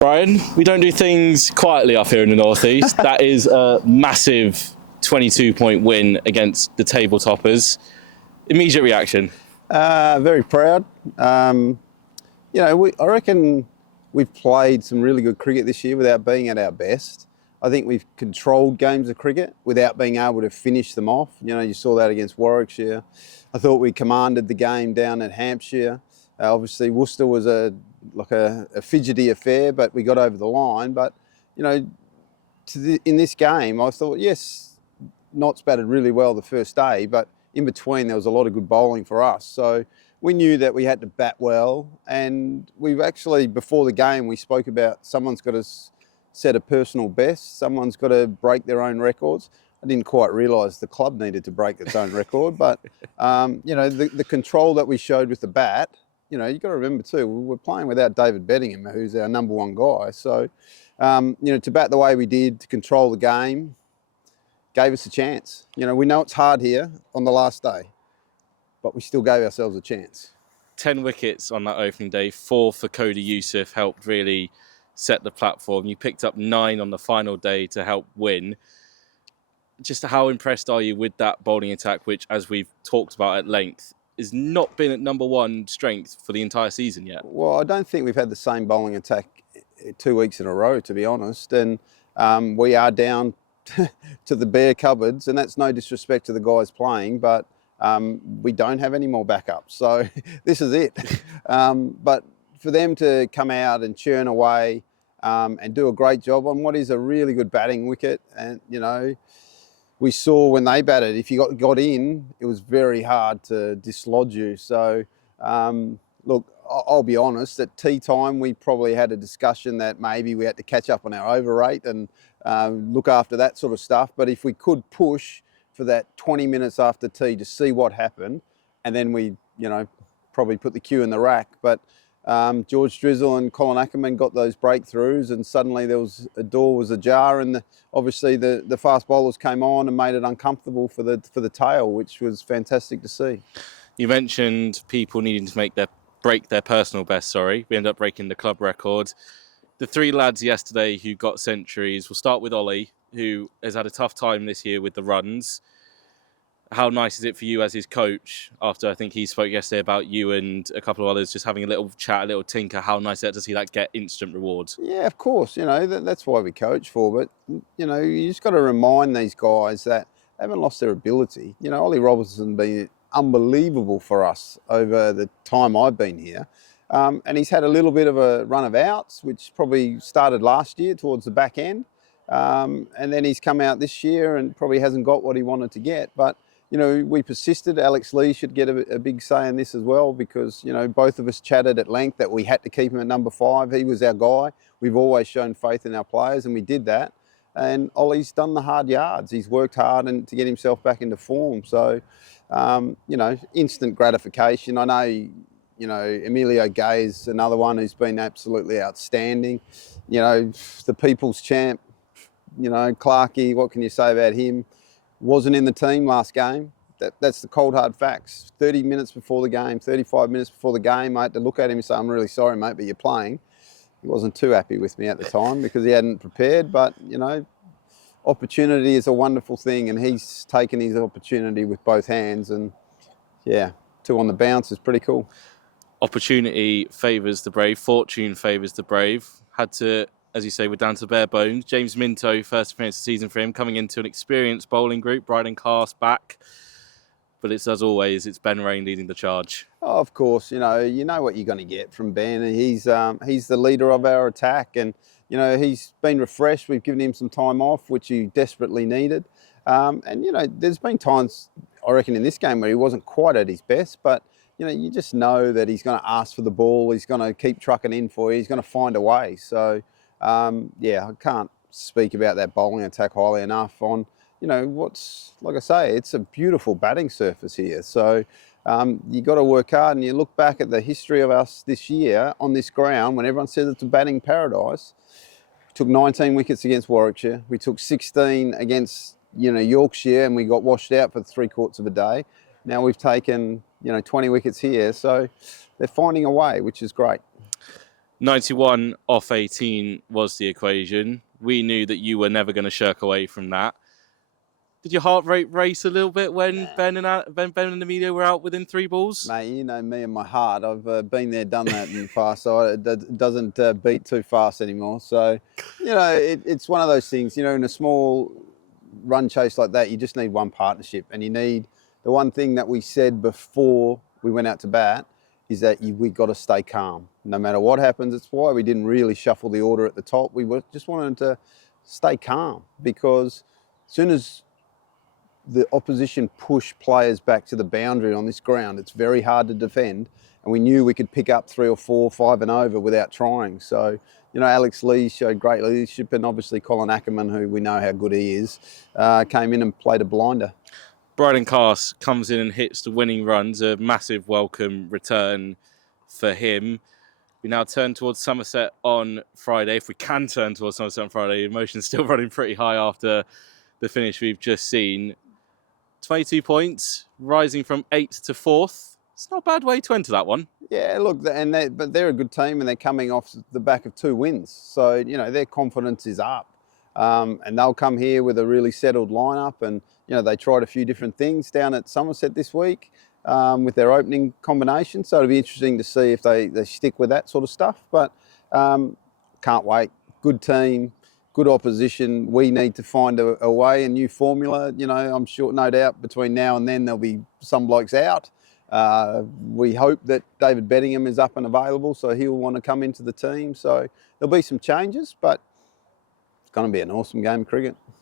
Brian, we don't do things quietly up here in the northeast. That is a massive 22-point win against the table toppers. Immediate reaction? Very proud. I reckon we've played some really good cricket this year without being at our best. I think we've controlled games of cricket without being able to finish them off. You saw that against Warwickshire. I thought we commanded the game down at Hampshire. Obviously, Worcester was a fidgety affair, but we got over the line. But, in this game, I thought, yes, Notts batted really well the first day, but in between there was a lot of good bowling for us. So we knew that we had to bat well. And we've actually, before the game, we spoke about someone's got to set a personal best. Someone's got to break their own records. I didn't quite realise the club needed to break its own record, but, the control that we showed with the bat, you've got to remember too, we're playing without David Bettingham, who's our number one guy. So, to bat the way we did, to control the game, gave us a chance. We know it's hard here on the last day, but we still gave ourselves a chance. 10 wickets on that opening day, 4 for Cody Youssef, helped really set the platform. You picked up 9 on the final day to help win. Just how impressed are you with that bowling attack, which, as we've talked about at length, has not been at number one strength for the entire season yet? Well, I don't think we've had the same bowling attack 2 weeks in a row, to be honest. And we are down to the bare cupboards, and that's no disrespect to the guys playing, but we don't have any more backups. So this is it. But for them to come out and churn away and do a great job on what is a really good batting wicket, and, we saw when they batted, if you got in, it was very hard to dislodge you. So, look, I'll be honest, at tea time, we probably had a discussion that maybe we had to catch up on our over rate and look after that sort of stuff. But if we could push for that 20 minutes after tea to see what happened, and then we, probably put the cue in the rack. But George Drizzle and Colin Ackerman got those breakthroughs, and suddenly a door was ajar, and obviously the fast bowlers came on and made it uncomfortable for the tail, which was fantastic to see. You mentioned people needing to break their personal best. We ended up breaking the club record. The 3 lads yesterday who got centuries. We'll start with Ollie, who has had a tough time this year with the runs. How nice is it for you as his coach, after I think he spoke yesterday about you and a couple of others just having a little chat, a little tinker? How nice is it to see that get instant rewards? Yeah, of course. That's why we coach for. But, you just got to remind these guys that they haven't lost their ability. Ollie Robertson's been unbelievable for us over the time I've been here. And he's had a little bit of a run of outs, which probably started last year towards the back end. And then he's come out this year and probably hasn't got what he wanted to get. But we persisted. Alex Lee should get a big say in this as well, because, both of us chatted at length that we had to keep him at number 5. He was our guy. We've always shown faith in our players, and we did that. And Ollie's done the hard yards. He's worked hard to get himself back into form. So, instant gratification. I know, Emilio Gay is another one who's been absolutely outstanding. The people's champ, Clarkey, what can you say about him? Wasn't in the team last game. That's the cold hard facts. 30 minutes before the game, 35 minutes before the game, I had to look at him and say, "I'm really sorry, mate, but you're playing." He wasn't too happy with me at the time because he hadn't prepared, but, opportunity is a wonderful thing, and he's taken his opportunity with both hands, and, 2 on the bounce is pretty cool. Opportunity favours the brave, fortune favours the brave. Had to, as you say, we're down to bare bones. James Minto, first appearance of the season for him, coming into an experienced bowling group. Bryden Cast back. But it's, as always, it's Ben Rain leading the charge. Oh, of course, you know what you're going to get from Ben. He's the leader of our attack, and, he's been refreshed. We've given him some time off, which he desperately needed. And, there's been times, I reckon, in this game where he wasn't quite at his best, but, you just know that he's going to ask for the ball. He's going to keep trucking in for you. He's going to find a way. So, I can't speak about that bowling attack highly enough on, like I say, it's a beautiful batting surface here. So you got to work hard, and you look back at the history of us this year on this ground when everyone says it's a batting paradise. We took 19 wickets against Warwickshire. We took 16 against, Yorkshire, and we got washed out for 3/4 of a day. Now we've taken, 20 wickets here. So they're finding a way, which is great. 91 off 18 was the equation. We knew that you were never going to shirk away from that. Did your heart rate race a little bit when Ben and Emilio were out within 3 balls? Mate, you know me and my heart. I've been there, done that in the past, so it doesn't beat too fast anymore. So, you know, it's one of those things, you know, in a small run chase like that, you just need one partnership. And you need, the one thing that we said before we went out to bat is that we got to stay calm. No matter what happens, it's why we didn't really shuffle the order at the top. We just wanted to stay calm, because as soon as the opposition push players back to the boundary on this ground, it's very hard to defend, and we knew we could pick up 3 or 4, 5 and over without trying. So, you know, Alex Lee showed great leadership, and obviously Colin Ackerman, who we know how good he is, came in and played a blinder. Bryden Cass comes in and hits the winning runs, a massive welcome return for him. We now turn towards Somerset on Friday, if we can turn towards Somerset on Friday. Emotion's still running pretty high after the finish we've just seen. 22 points, rising from 8th to 4th. It's not a bad way to enter that one. Yeah, look, but they're a good team, and they're coming off the back of 2 wins. So, you know, their confidence is up. And they'll come here with a really settled lineup. And, you know, they tried a few different things down at Somerset this week with their opening combination. So it'll be interesting to see if they stick with that sort of stuff. But can't wait. Good team. Good opposition. We need to find a way, a new formula. You know, I'm sure, no doubt, between now and then there'll be some blokes out. We hope that David Bettingham is up and available, so he'll want to come into the team. So there'll be some changes, but it's going to be an awesome game of cricket.